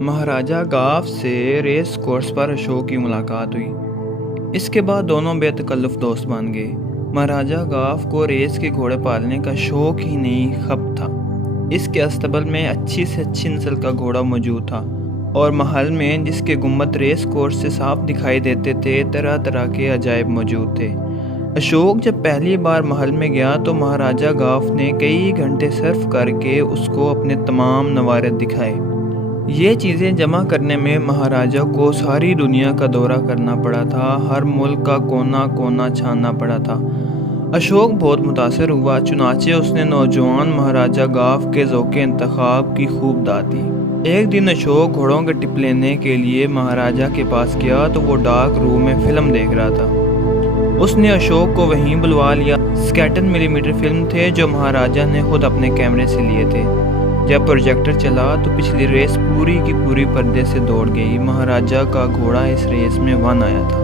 مہاراجہ golf سے race course پر اشوک کی ملاقات ہوئی۔ اس کے بعد دونوں بے تکلف دوست بن گئے۔ مہاراجہ گاف کو ریس کے گھوڑے پالنے کا شوق ہی نہیں خب تھا۔ اس کے استبل میں اچھی سے اچھی نسل کا گھوڑا موجود تھا اور محل میں جس کے گنبد ریس کورس سے صاف دکھائی دیتے تھے طرح طرح کے عجائب موجود تھے۔ اشوک جب پہلی بار محل میں گیا تو مہاراجہ گاف نے کئی گھنٹے صرف کر کے اس کو اپنے تمام نوارد دکھائے۔ یہ چیزیں جمع کرنے میں مہاراجہ کو ساری دنیا کا دورہ کرنا پڑا تھا، ہر ملک کا کونا کونا چھاننا پڑا تھا۔ اشوک بہت متاثر ہوا، چنانچہ اس نے نوجوان مہاراجہ گاف کے ذوق انتخاب کی خوب داد دی۔ ایک دن اشوک گھوڑوں کے ٹپ لینے کے لیے مہاراجہ کے پاس گیا تو وہ ڈارک روم میں فلم دیکھ رہا تھا۔ اس نے اشوک کو وہیں بلوا لیا۔ 57 ملی میٹر فلم تھے جو مہاراجہ نے خود اپنے کیمرے سے لیے تھے۔ جب پروجیکٹر چلا تو پچھلی ریس پوری کی پوری پردے سے دوڑ گئی۔ مہاراجہ کا گھوڑا اس ریس میں ون آیا تھا۔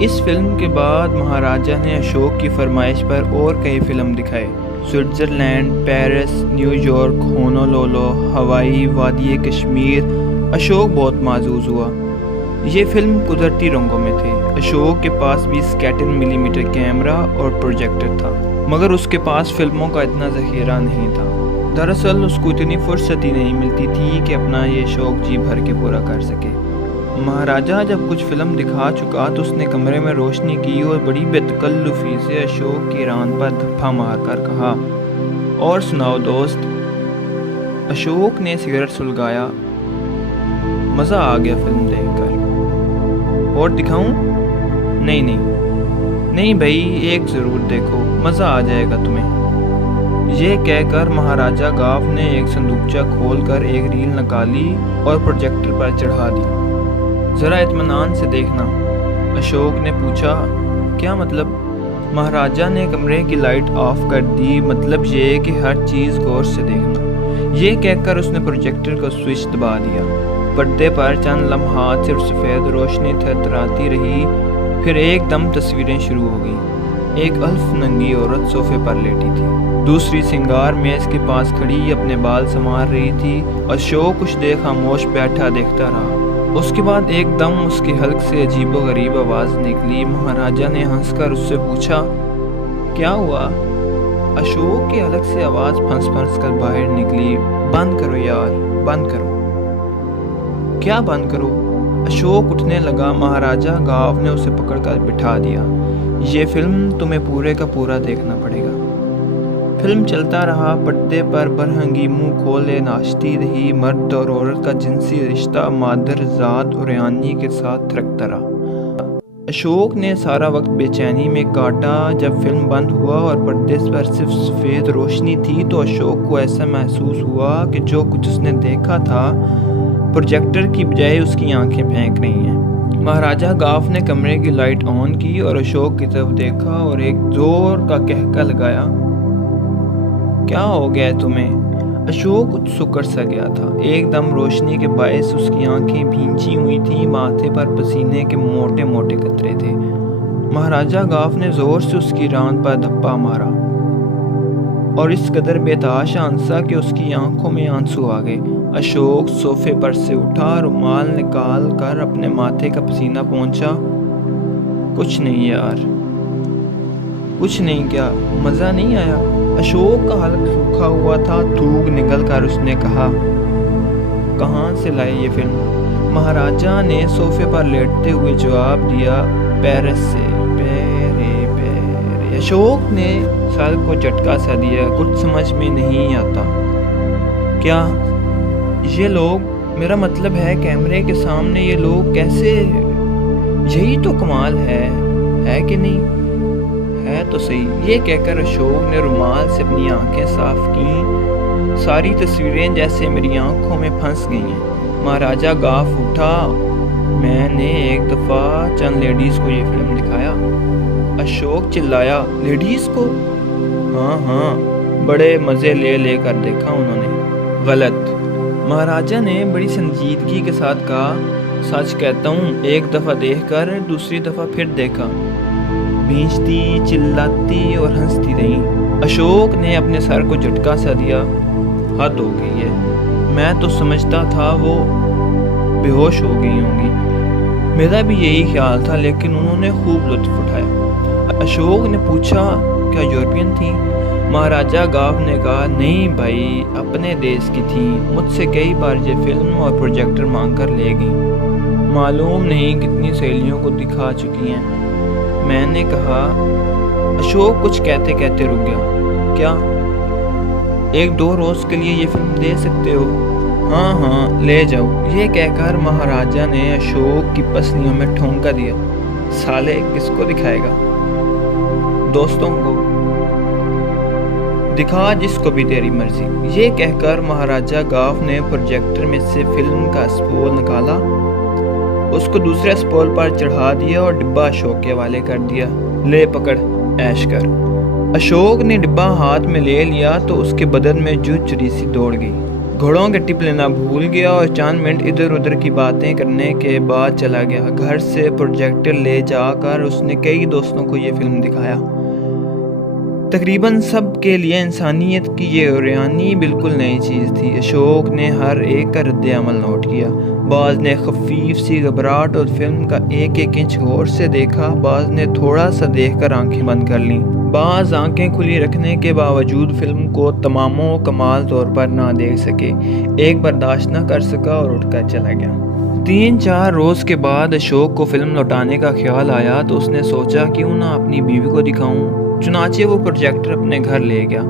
اس فلم کے بعد مہاراجہ نے اشوک کی فرمائش پر اور کئی فلم دکھائے۔ سوئٹزرلینڈ، پیرس، نیو یارک، ہونولولو، ہوائی، وادی کشمیر۔ اشوک بہت معزوز ہوا۔ یہ فلم قدرتی رنگوں میں تھے۔ اشوک کے پاس بھی 57 ملی میٹر کیمرہ اور پروجیکٹر تھا، مگر اس کے پاس فلموں کا اتنا ذخیرہ نہیں تھا۔ دراصل اس کو اتنی فرصت ہی نہیں ملتی تھی کہ اپنا یہ شوق جی بھر کے پورا کر سکے۔ مہاراجہ جب کچھ فلم دکھا چکا تو اس نے کمرے میں روشنی کی اور بڑی بے تکلفی سے اشوک کی ران پر دھپا مار کر کہا، اور سناؤ دوست۔ اشوک نے سگریٹ سلگایا۔ مزہ آ گیا فلم دیکھ کر۔ اور دکھاؤں؟ نہیں بھائی، ایک ضرور دیکھو، مزہ آ جائے گا تمہیں۔ یہ کہہ کر مہاراجہ گاف نے ایک صندوقچہ کھول کر ایک ریل نکالی اور پروجیکٹر پر چڑھا دی۔ ذرا اطمینان سے دیکھنا، اشوک نے پوچھا۔ کیا مطلب؟ مہاراجہ نے کمرے کی لائٹ آف کر دی۔ مطلب یہ کہ ہر چیز غور سے دیکھنا۔ یہ کہہ کر اس نے پروجیکٹر کا سوئچ دبا دیا۔ پردے پر چند لمحات صرف سفید روشنی تھرتھراتی رہی، پھر ایک دم تصویریں شروع ہو گئیں۔ ایک الف ننگی عورت صوفے پر لیٹی تھی، دوسری سنگار میز کے پاس کھڑی اپنے بال سنوار رہی تھی۔ اشوک کچھ دیر خاموش بیٹھا دیکھتا رہا۔ اس کے بعد ایک دم اس کے حلق سے عجیب و غریب آواز نکلی۔ مہاراجہ نے ہنس کر اس سے پوچھا، کیا ہوا؟ اشوک کے حلق سے آواز پھنس پھنس کر باہر نکلی، بند کرو یار، بند کرو۔ کیا بند کرو؟ اشوک اٹھنے لگا۔ مہاراجہ گاف نے اسے پکڑ کر بٹھا دیا۔ یہ فلم تمہیں پورے کا پورا دیکھنا پڑے گا۔ فلم چلتا رہا۔ پردے پر برہنگی منہ کھولے ناچتی رہی۔ مرد اور عورت کا جنسی رشتہ مادر ذات اور یعنی کے ساتھ تھرکتا رہا۔ اشوک نے سارا وقت بے چینی میں کاٹا۔ جب فلم بند ہوا اور پردے پر صرف سفید روشنی تھی تو اشوک کو ایسا محسوس ہوا کہ جو کچھ اس نے دیکھا تھا پروجیکٹر کی بجائے اس کی آنکھیں پھینک رہی ہیں۔ مہاراجہ گاف نے کمرے کی لائٹ آن کی اور اشوک کی طرف دیکھا اور ایک زور کا کہکا لگایا، کیا ہو گیا تمہیں؟ اشوک سکڑ سا گیا تھا۔ ایک دم روشنی کے باعث اس کی آنکھیں بھینچی ہوئی تھیں، ماتھے پر پسینے کے موٹے موٹے قطرے تھے۔ مہاراجہ گاف نے زور سے اس کی ران پر دھپا مارا اور اس قدر بے تحاشا ہنسا کہ اس کی آنکھوں میں آنسو آ گئے۔ اشوک صوفے پر سے اٹھا، رومال نکال کر اپنے ماتھے کا پسینہ پہنچا۔ کچھ نہیں یار، کچھ نہیں۔ کیا مزہ نہیں آیا؟ اشوک کا حلق سوکھا ہوا تھا، تھوک نکل کر اس نے کہا، کہاں سے لائے یہ فلم؟ مہاراجہ نے صوفے پر لیٹتے ہوئے جواب دیا، پیرس سے۔ پیرے۔ اشوک نے سر کو جھٹکا سا دیا، کچھ سمجھ میں نہیں آتا۔ کیا یہ لوگ، میرا مطلب ہے کیمرے کے سامنے یہ لوگ کیسے؟ یہی تو کمال ہے کہ نہیں؟ ہے تو صحیح۔ یہ کہہ کر اشوک نے رومال سے اپنی آنکھیں صاف کیں۔ ساری تصویریں جیسے میری آنکھوں میں پھنس گئی ہیں۔ مہاراجہ گاف اٹھا۔ میں نے ایک دفعہ چند لیڈیز کو یہ فلم دکھایا۔ اشوک چلایا، لیڈیز کو؟ ہاں، بڑے مزے لے کر دیکھا انہوں نے۔ غلط۔ مہاراجہ نے بڑی سنجیدگی کے ساتھ کہا، سچ کہتا ہوں، ایک دفعہ دیکھ کر دوسری دفعہ پھر دیکھا۔ بھینچتی، چلاتی اور ہنستی رہیں۔ اشوک نے اپنے سر کو جھٹکا سا دیا، حد ہو گئی ہے۔ میں تو سمجھتا تھا وہ بے ہوش ہو گئی ہوں گی۔ میرا بھی یہی خیال تھا، لیکن انہوں نے خوب لطف اٹھایا۔ اشوک نے پوچھا کیا یورپین تھیں؟ مہاراجہ گاف نے کہا نہیں بھائی، اپنے دیش کی تھی، مجھ سے کئی بار یہ فلم اور پروجیکٹر مانگ کر لے گئی، معلوم نہیں کتنی سہیلیوں کو دکھا چکی ہیں۔ میں نے کہا اشوک کچھ کہتے کہتے رک گیا۔ کیا 1-2 روز کے لیے یہ فلم دے سکتے ہو؟ ہاں ہاں لے جاؤ، یہ کہہ کر مہاراجہ نے اشوک کی پسلیوں میں ٹھونکا دیا۔ سالے کس کو دکھائے گا؟ دوستوں کو دکھا، جس کو بھی تیری مرضی۔ یہ کہہ کر مہاراجہ گاف نے پروجیکٹر میں سے فلم کا اسپول نکالا، اس کو دوسرے اسپول پر چڑھا دیا اور ڈبہ اشوک کے حوالے کر دیا۔ لے پکڑ، عیش کر۔ اشوک نے ڈبہ ہاتھ میں لے لیا تو اس کے بدن میں چری سی دوڑ گئی۔ گھوڑوں کے ٹپ لینا بھول گیا اور چند منٹ ادھر ادھر کی باتیں کرنے کے بعد چلا گیا۔ گھر سے پروجیکٹر لے جا کر اس نے کئی دوستوں کو یہ فلم دکھایا۔ تقریباً سب کے لیے انسانیت کی یہ عریانی بالکل نئی چیز تھی۔ اشوک نے ہر ایک کا رد عمل نوٹ کیا۔ بعض نے خفیف سی گھبراہٹ اور فلم کا ایک ایک انچ غور سے دیکھا، بعض نے تھوڑا سا دیکھ کر آنکھیں بند کر لیں، بعض آنکھیں کھلی رکھنے کے باوجود فلم کو تمام و کمال طور پر نہ دیکھ سکے۔ ایک برداشت نہ کر سکا اور اٹھ کر چلا گیا۔ 3-4 روز کے بعد اشوک کو فلم لوٹانے کا خیال آیا تو اس نے سوچا کیوں نہ اپنی بیوی کو دکھاؤں۔ چنانچہ وہ پروجیکٹر اپنے گھر لے گیا۔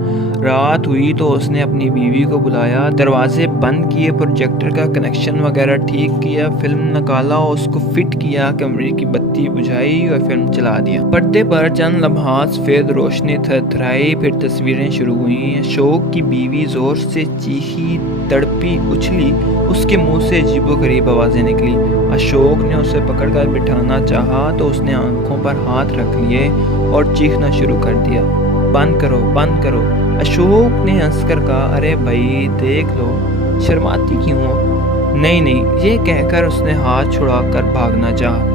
رات ہوئی تو اس نے اپنی بیوی کو بلایا، دروازے بند کیے، پروجیکٹر کا کنیکشن وغیرہ ٹھیک کیا، فلم نکالا اور اس کو فٹ کیا، کمرے کی بتی بجھائی اور فلم چلا دیا۔ پردے پر چند لمحات سفید روشنی تھرتھرائی، پھر تصویریں شروع ہوئیں۔ اشوک کی بیوی زور سے چیخی، تڑپی، اچھلی، اس کے منہ سے عجیب و غریب آوازیں نکلی۔ اشوک نے اسے پکڑ کر بٹھانا چاہا تو اس نے آنکھوں پر ہاتھ رکھ لیے اور چیخنا شروع کر دیا۔ بند کرو، بند کرو۔ اشوک نے ہنس کر کہا ارے بھائی دیکھ لو، شرماتی کیوں ہو؟ نہیں نہیں، یہ کہہ کر اس نے ہاتھ چھڑا کر بھاگنا چاہا۔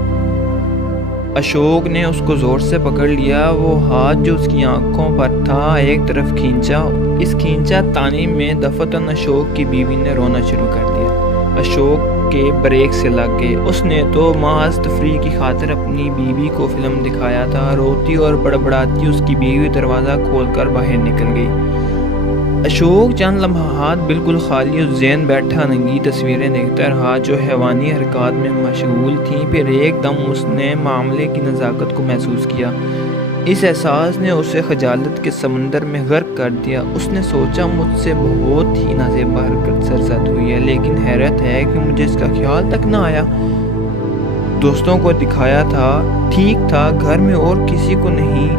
اشوک نے اس کو زور سے پکڑ لیا، وہ ہاتھ جو اس کی آنکھوں پر تھا ایک طرف کھینچا۔ اس کھینچا تانی میں دفعتاً اشوک کی بیوی نے رونا شروع کر دیا۔ اشوک کے بریک سے لگ گئے۔ اس نے تو محض تفریح کی خاطر اپنی بیوی کو فلم دکھایا تھا۔ روتی اور بڑبڑاتی اس کی بیوی دروازہ کھول کر باہر نکل گئی۔ اشوک چند لمحات بالکل خالی اور ذہن بیٹھا ننگی تصویریں دیکھتا رہا جو حیوانی حرکات میں مشغول تھیں۔ پھر ایک دم اس نے معاملے کی نزاکت کو محسوس کیا۔ اس احساس نے اسے خجالت کے سمندر میں غرق کر دیا۔ اس نے سوچا مجھ سے بہت ہی نازیبا حرکت سرزد ہوئی ہے، لیکن حیرت ہے کہ مجھے اس کا خیال تک نہ آیا۔ دوستوں کو دکھایا تھا، ٹھیک تھا، گھر میں اور کسی کو نہیں،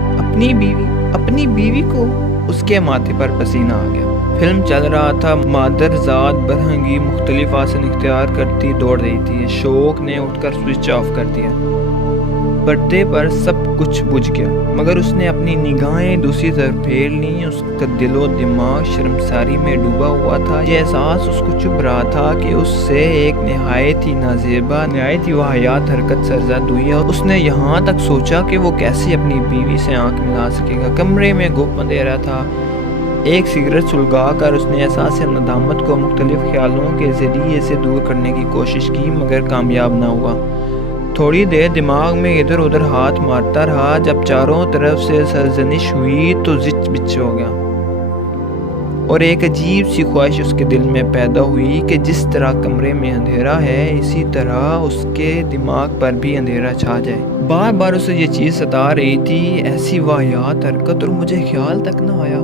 اپنی بیوی کو۔ اس کے ماتھے پر پسینہ آ گیا۔ فلم چل رہا تھا، مادر ذات برہنگی مختلف آسن اختیار کرتی دوڑ رہی تھی۔ اشوک نے اٹھ کر سوئچ آف کر دیا۔ پردے پر سب کچھ بجھ گیا، مگر اس نے اپنی نگاہیں دوسری طرف پھیر لیں۔ اس کا دل و دماغ شرمساری میں ڈوبا ہوا تھا۔ یہ احساس اس کو چبھ رہا تھا کہ اس سے ایک نہایت ہی نازیبا، نہایت ہی واہیات حرکت سرزد ہوئی ہے۔ اس نے یہاں تک سوچا کہ وہ کیسے اپنی بیوی سے آنکھ ملا سکے گا۔ کمرے میں گپ اندھیرا تھا۔ ایک سگریٹ سلگا کر اس نے احساس ندامت کو مختلف خیالوں کے ذریعے سے دور کرنے کی کوشش کی، مگر کامیاب نہ ہوا۔ تھوڑی دیر دماغ میں ادھر ادھر ہاتھ مارتا رہا۔ جب چاروں طرف سے سرزنش ہوئی تو زچ بچ ہو گیا، اور ایک عجیب سی خواہش اس کے دل میں پیدا ہوئی کہ جس طرح کمرے میں اندھیرا ہے اسی طرح اس کے دماغ پر بھی اندھیرا چھا جائے۔ بار بار اسے یہ چیز ستا رہی تھی، ایسی واہیات حرکت اور مجھے خیال تک نہ آیا۔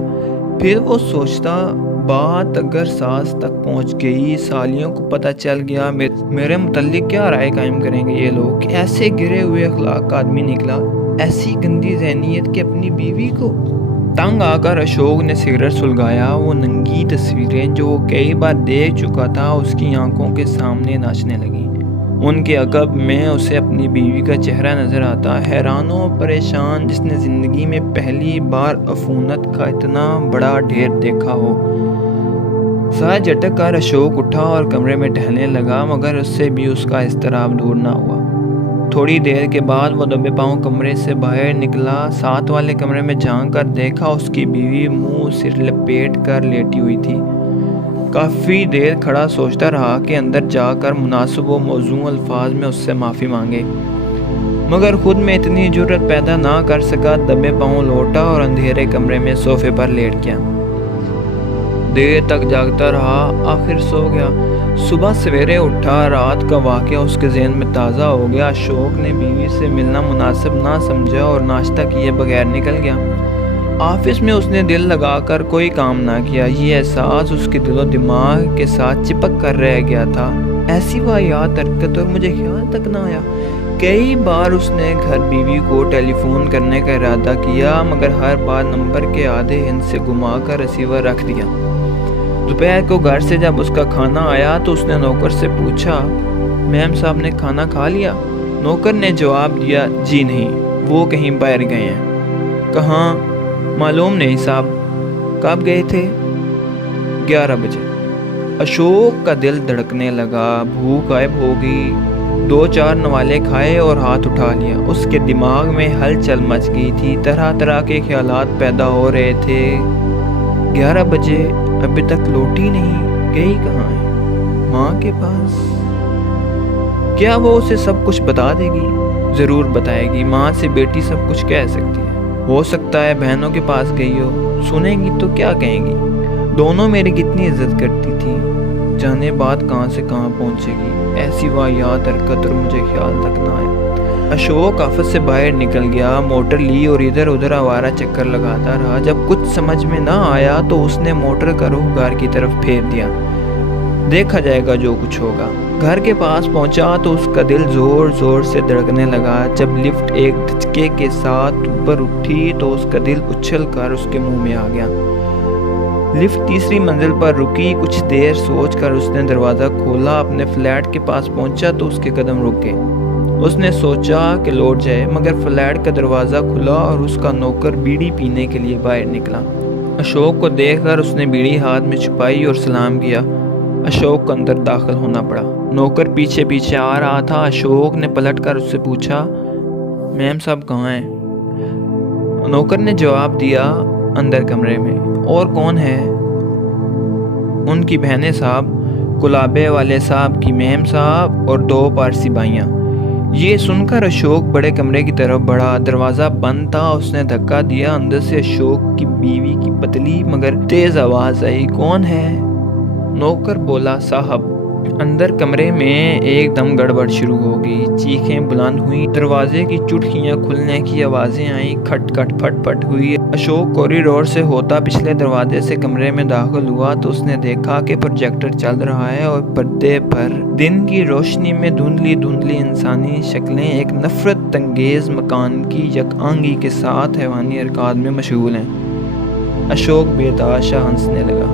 پھر وہ سوچتا بات اگر ساس تک پہنچ گئی، سالیوں کو پتہ چل گیا، میرے متعلق کیا رائے قائم کریں گے یہ لوگ؟ ایسے گرے ہوئے اخلاق کا آدمی نکلا، ایسی گندی ذہنیت کہ اپنی بیوی کو۔ تنگ آ کر اشوک نے سگریٹ سلگایا۔ وہ ننگی تصویریں جو وہ کئی بار دیکھ چکا تھا اس کی آنکھوں کے سامنے ناچنے لگیں۔ ان کے عقب میں اسے اپنی بیوی کا چہرہ نظر آتا، حیران و پریشان، جس نے زندگی میں پہلی بار عفونت کا اتنا بڑا ڈھیر دیکھا ہو۔ ساتھ جھٹک کر اشوک اٹھا اور کمرے میں ٹہلنے لگا، مگر اس سے بھی اس کا اضطراب دور نہ ہوا۔ تھوڑی دیر کے بعد وہ دبے پاؤں کمرے سے باہر نکلا۔ ساتھ والے کمرے میں جھانک کر دیکھا، اس کی بیوی منہ سر لپیٹ کر لیٹی ہوئی تھی۔ کافی دیر کھڑا سوچتا رہا کہ اندر جا کر مناسب و موزوں الفاظ میں اس سے معافی مانگے، مگر خود میں اتنی جرأت پیدا نہ کر سکا۔ دبے پاؤں لوٹا اور اندھیرے کمرے میں صوفے پر لیٹ گیا۔ دیر تک جاگتا رہا، آخر سو گیا۔ صبح سویرے اٹھا، رات کا واقعہ اس کے ذہن میں تازہ ہو گیا۔ اشوک نے بیوی سے ملنا مناسب نہ سمجھا اور ناشتہ کیے بغیر نکل گیا۔ آفس میں اس نے دل لگا کر کوئی کام نہ کیا۔ یہ احساس اس کے دل و دماغ کے ساتھ چپک کر رہ گیا تھا۔ ایسی واہیات حرکت اور مجھے خیال تک نہ آیا۔ کئی بار اس نے گھر بیوی کو ٹیلی فون کرنے کا ارادہ کیا، مگر ہر بار نمبر کے آدھے ہند سے گما کر ریسیور رکھ دیا۔ دوپہر کو گھر سے جب اس کا کھانا آیا تو اس نے نوکر سے پوچھا، میم صاحب نے کھانا کھا لیا؟ نوکر نے جواب دیا، جی نہیں، وہ کہیں باہر گئے ہیں۔ کہاں؟ معلوم نہیں صاحب۔ کب گئے تھے؟ 11 بجے۔ اشوک کا دل دھڑکنے لگا، بھوک غائب ہو گئی۔ 2-4 نوالے کھائے اور ہاتھ اٹھا لیا۔ اس کے دماغ میں ہلچل مچ گئی تھی، طرح طرح کے خیالات پیدا ہو رہے تھے۔ 11 بجے ابھی تک لوٹی نہیں، گئی کہاں ہے؟ ماں کے پاس؟ کیا وہ اسے سب کچھ بتا دے گی؟ ضرور بتائے گی۔ ماں سے بیٹی سب کچھ کہہ سکتی ہے۔ ہو سکتا ہے بہنوں کے پاس گئی ہو، سنیں گی تو کیا کہیں گی؟ دونوں میری کتنی عزت کرتی تھی، جانے بات کہاں سے کہاں پہنچے گی۔ ایسی واہیات حرکت اور مجھے خیال تک نہ آیا۔ اشوک آفس سے باہر نکل گیا، موٹر لی اور ادھر ادھر آوارہ چکر لگاتا رہا۔ جب کچھ سمجھ میں نہ آیا تو اس نے موٹر کا رخ گھر کی طرف پھیر دیا۔ دیکھا جائے گا جو کچھ ہوگا۔ گھر کے پاس پہنچا تو اس کا دل زور زور سے دھڑکنے لگا۔ جب لفٹ ایک دھچکے کے ساتھ اوپر اٹھی تو اس کا دل اچھل کر اس کے منہ میں آ گیا۔ لفٹ تیسری منزل پر رکی۔ کچھ دیر سوچ کر اس نے دروازہ کھولا۔ اپنے فلیٹ کے پاس پہنچا تو اس کے قدم رک گئے۔ اس نے سوچا کہ لوٹ جائے، مگر فلیٹ کا دروازہ کھلا اور اس کا نوکر بیڑی پینے کے لیے باہر نکلا۔ اشوک کو دیکھ کر اس نے بیڑی ہاتھ میں چھپائی اور سلام کیا۔ اشوک کو اندر داخل ہونا پڑا۔ نوکر پیچھے پیچھے آ رہا تھا۔ اشوک نے پلٹ کر اس سے پوچھا، میم صاحب کہاں ہیں؟ نوکر نے جواب دیا، اندر کمرے میں۔ اور کون ہے؟ ان کی بہنیں صاحب، کلابے والے صاحب کی میم صاحب اور 2 پارسی بھائیاں۔ یہ سن کر اشوک بڑے کمرے کی طرف بڑھا۔ دروازہ بند تھا۔ اس نے دھکا دیا۔ اندر سے اشوک کی بیوی کی پتلی مگر تیز آواز آئی، کون ہے؟ نوکر بولا، صاحب۔ اندر کمرے میں ایک دم گڑبڑ شروع ہو گئی۔ چیخیں بلند ہوئیں، دروازے کی چٹکیاں کھلنے کی آوازیں آئیں، کھٹ کھٹ پھٹ پھٹ ہوئی۔ اشوک کوریڈور سے ہوتا پچھلے دروازے سے کمرے میں داخل ہوا تو اس نے دیکھا کہ پروجیکٹر چل رہا ہے اور پردے پر دن کی روشنی میں دھندلی دھندلی انسانی شکلیں ایک نفرت انگیز مکان کی یک آنگی کے ساتھ حیوانی حرکات میں مشغول ہیں۔ اشوک بے تحاشا ہنسنے لگا۔